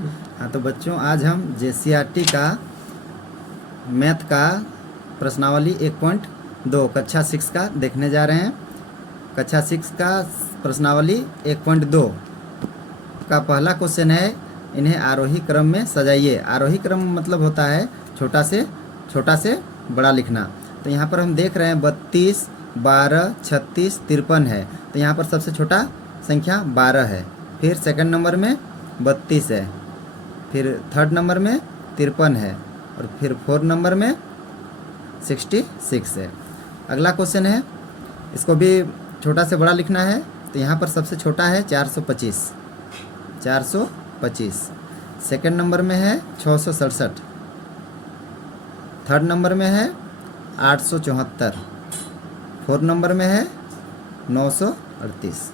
हाँ तो बच्चों, आज हम JCRT का मैथ का प्रश्नावली 1.2 कक्षा 6 का देखने जा रहे हैं। कक्षा 6 का प्रश्नावली 1.2 का पहला क्वेश्चन है, इन्हें आरोही क्रम में सजाइए। आरोही क्रम मतलब होता है छोटा से बड़ा लिखना। तो यहाँ पर हम देख रहे हैं 32, 12, 36, 53 है। तो यहाँ पर सबसे छोटा संख्या 12 है। फिर सेकंड नंबर में 32 है, फिर थर्ड नंबर में 53 है, और फिर फोर्थ नंबर में 66 है। अगला क्वेश्चन है, इसको भी छोटा से बड़ा लिखना है। तो यहाँ पर सबसे छोटा है 425। सेकंड नंबर में है 667, थर्ड नंबर में है 874, फोर्थ नंबर में है 938।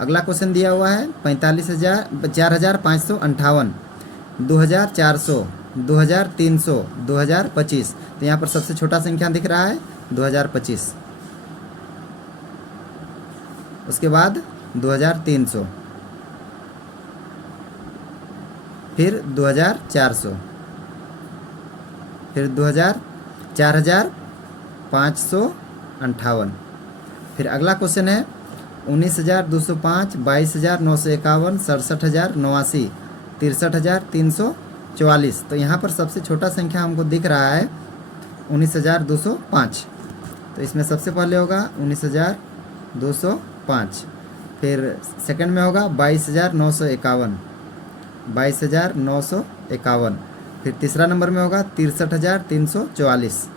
अगला क्वेश्चन दिया हुआ है 45,000, 4,558, 2,400, 2,300, 2,025। तो यहाँ पर सबसे छोटा संख्या दिख रहा है 2,025। उसके बाद 2,300, फिर 2,400, फिर 4,558। फिर अगला क्वेश्चन है 19,205, 22,951, 67,089, 63,344। तो यहाँ पर सबसे छोटा संख्या हमको दिख रहा है 19,205। तो इसमें सबसे पहले होगा 19,205, फिर सेकंड में होगा 22,951, 22,951। फिर तीसरा नंबर में होगा 63,344,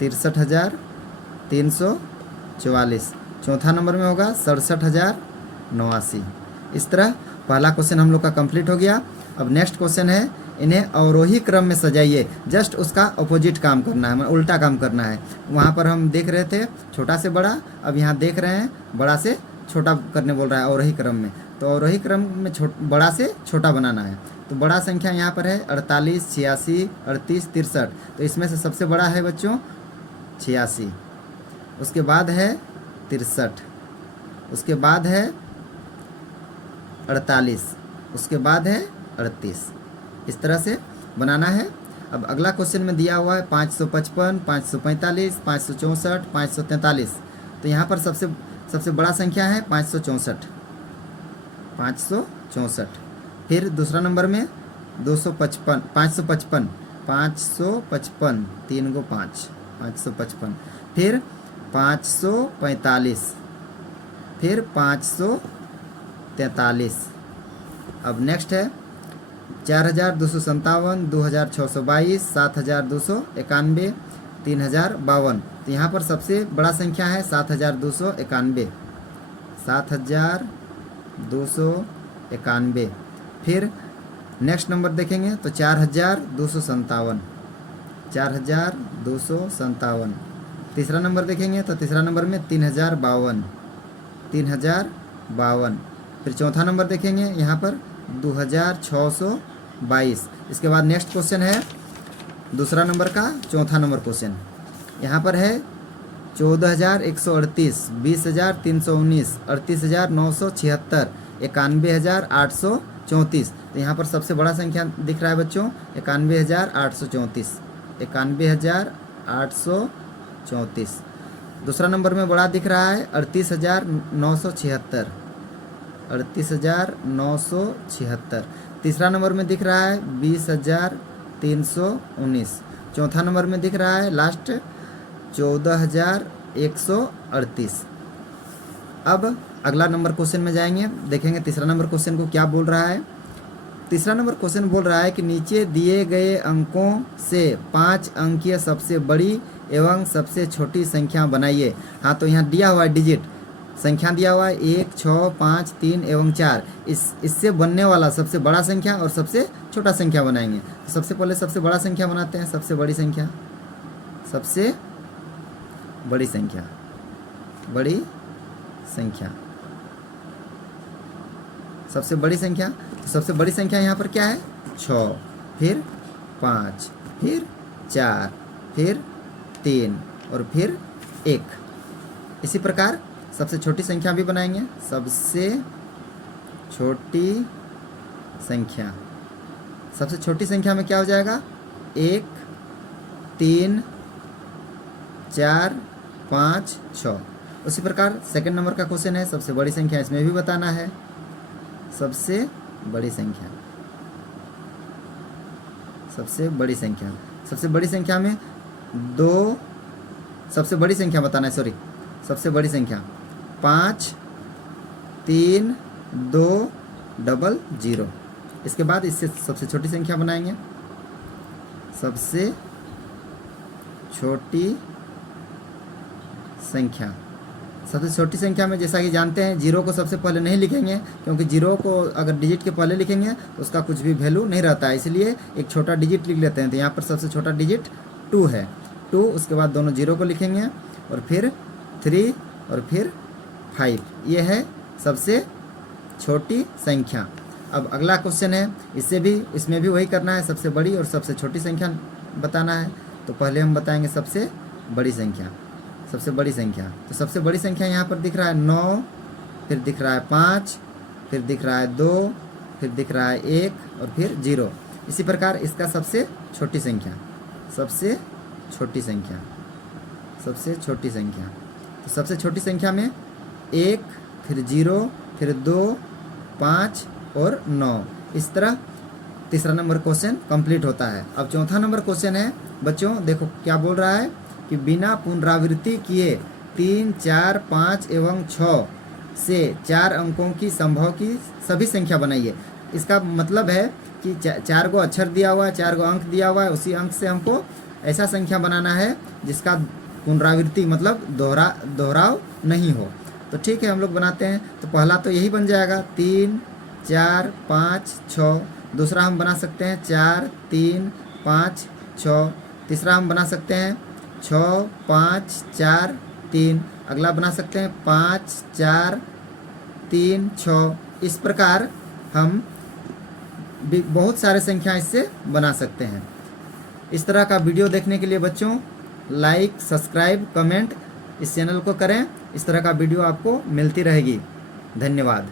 63,344। चौथा नंबर में होगा 67,089। इस तरह पहला क्वेश्चन हम लोग का कंप्लीट हो गया। अब नेक्स्ट क्वेश्चन है, इन्हें अवरोही क्रम में सजाइए। जस्ट उसका अपोजिट काम करना है, उल्टा काम करना है। वहाँ पर हम देख रहे थे छोटा से बड़ा, अब यहाँ देख रहे हैं बड़ा से छोटा करने बोल रहा है अवरोही क्रम में। तो अवरोही क्रम में बड़ा से छोटा बनाना है। तो बड़ा संख्या यहाँ पर है 48, 86, 38, 63। तो इसमें से सबसे बड़ा है बच्चों 86, उसके बाद है 63, उसके बाद है 48, उसके बाद है 38। इस तरह से बनाना है। अब अगला क्वेश्चन में दिया हुआ है 555, 545, 564, 543। तो यहाँ पर सबसे बड़ा संख्या है 564। फिर दूसरा नंबर में 255, 555, 555, 3 को 5, 555। फिर 545, फिर 543। अब नेक्स्ट है 4,257, 2,622, 7,291, 3,052। तो यहाँ पर सबसे बड़ा संख्या है 7,291, 7,291। फिर नेक्स्ट नंबर देखेंगे तो 4,257, 4,257। तीसरा नंबर देखेंगे तो तीसरा नंबर में 3,052, 3,052। फिर चौथा नंबर देखेंगे यहाँ पर 2,622। इसके बाद नेक्स्ट क्वेश्चन है दूसरा नंबर का चौथा नंबर क्वेश्चन। यहाँ पर है 14,138, 20,319, 38,976, 91,834। तो यहाँ पर सबसे बड़ा संख्या दिख रहा है बच्चों 91,834, 91,834। दूसरा नंबर में बड़ा दिख रहा है 38,976, 38,976। तीसरा नंबर में दिख रहा है 20,319। चौथा नंबर में दिख रहा है लास्ट 14,138। अब अगला नंबर क्वेश्चन में जाएंगे, देखेंगे तीसरा नंबर क्वेश्चन को क्या बोल रहा है। तीसरा नंबर क्वेश्चन बोल रहा है कि नीचे दिए गए अंकों से 5 अंकीय सबसे बड़ी एवं सबसे छोटी संख्या बनाइए। हाँ तो यहाँ दिया हुआ है डिजिट संख्या दिया हुआ है 1, 6, 5, 3 एवं 4। इससे बनने वाला सबसे बड़ा संख्या और सबसे छोटा संख्या बनाएंगे। तो सबसे पहले सबसे बड़ा संख्या बनाते हैं, सबसे बड़ी संख्या, सबसे बड़ी संख्या, बड़ी संख्या, सबसे बड़ी संख्या। तो सबसे बड़ी संख्या यहाँ पर क्या है 6, फिर 5, फिर 4, फिर 3 और फिर 1। इसी प्रकार सबसे छोटी संख्या भी बनाएंगे, सबसे छोटी संख्या। सबसे छोटी संख्या में क्या हो जाएगा? 1, 3, 4, 5, 6। उसी प्रकार सेकंड नंबर का क्वेश्चन है, सबसे बड़ी संख्या इसमें भी बताना है। सबसे बड़ी संख्या, सबसे बड़ी संख्या, सबसे बड़ी संख्या में 2, सबसे बड़ी संख्या बताना है, सॉरी, सबसे बड़ी संख्या 5, 3, 2, 0। इसके बाद इससे सबसे छोटी संख्या बनाएंगे। सबसे छोटी संख्या, सबसे छोटी संख्या में जैसा कि जानते हैं, 0 को सबसे पहले नहीं लिखेंगे, क्योंकि 0 को अगर डिजिट के पहले लिखेंगे तो उसका कुछ भी वैल्यू नहीं रहता है, इसलिए एक छोटा डिजिट लिख लेते हैं। तो यहाँ पर सबसे छोटा डिजिट 2 है, 2, उसके बाद दोनों 0 को लिखेंगे और फिर 3 और फिर 5। ये है सबसे छोटी संख्या। अब अगला क्वेश्चन है, इसमें भी वही करना है, सबसे बड़ी और सबसे छोटी संख्या बताना है। तो पहले हम बताएंगे सबसे बड़ी संख्या, सबसे बड़ी संख्या। तो सबसे बड़ी संख्या यहाँ पर दिख रहा है 9, फिर दिख रहा है 5, फिर दिख रहा है 2, फिर दिख रहा है 1 और फिर 0। इसी प्रकार इसका सबसे छोटी संख्या, सबसे छोटी संख्या, सबसे छोटी संख्या। तो सबसे छोटी संख्या में 1, फिर 0, फिर 2, 5 और 9। इस तरह तीसरा नंबर क्वेश्चन कंप्लीट होता है। अब चौथा नंबर क्वेश्चन है बच्चों, देखो क्या बोल रहा है कि बिना पुनरावृत्ति किए 3, 4, 5 एवं 6 से 4 अंकों की संभव की सभी संख्या बनाइए। इसका मतलब है कि 4 गो अक्षर दिया हुआ है, 4 गो अंक दिया हुआ है, उसी अंक से हमको ऐसा संख्या बनाना है जिसका पुनरावृत्ति मतलब दोहराव नहीं हो। तो ठीक है, हम लोग बनाते हैं। तो पहला तो यही बन जाएगा 3, 4, 5, 6। दूसरा हम बना सकते हैं 4, 3, 5, 6। तीसरा हम बना सकते हैं 6, 5, 4, 3। अगला बना सकते हैं 5, 4, 3, 6। इस प्रकार हम बहुत सारे संख्या इससे बना सकते हैं। इस तरह का वीडियो देखने के लिए बच्चों लाइक, सब्सक्राइब, कमेंट इस चैनल को करें। इस तरह का वीडियो आपको मिलती रहेगी। धन्यवाद।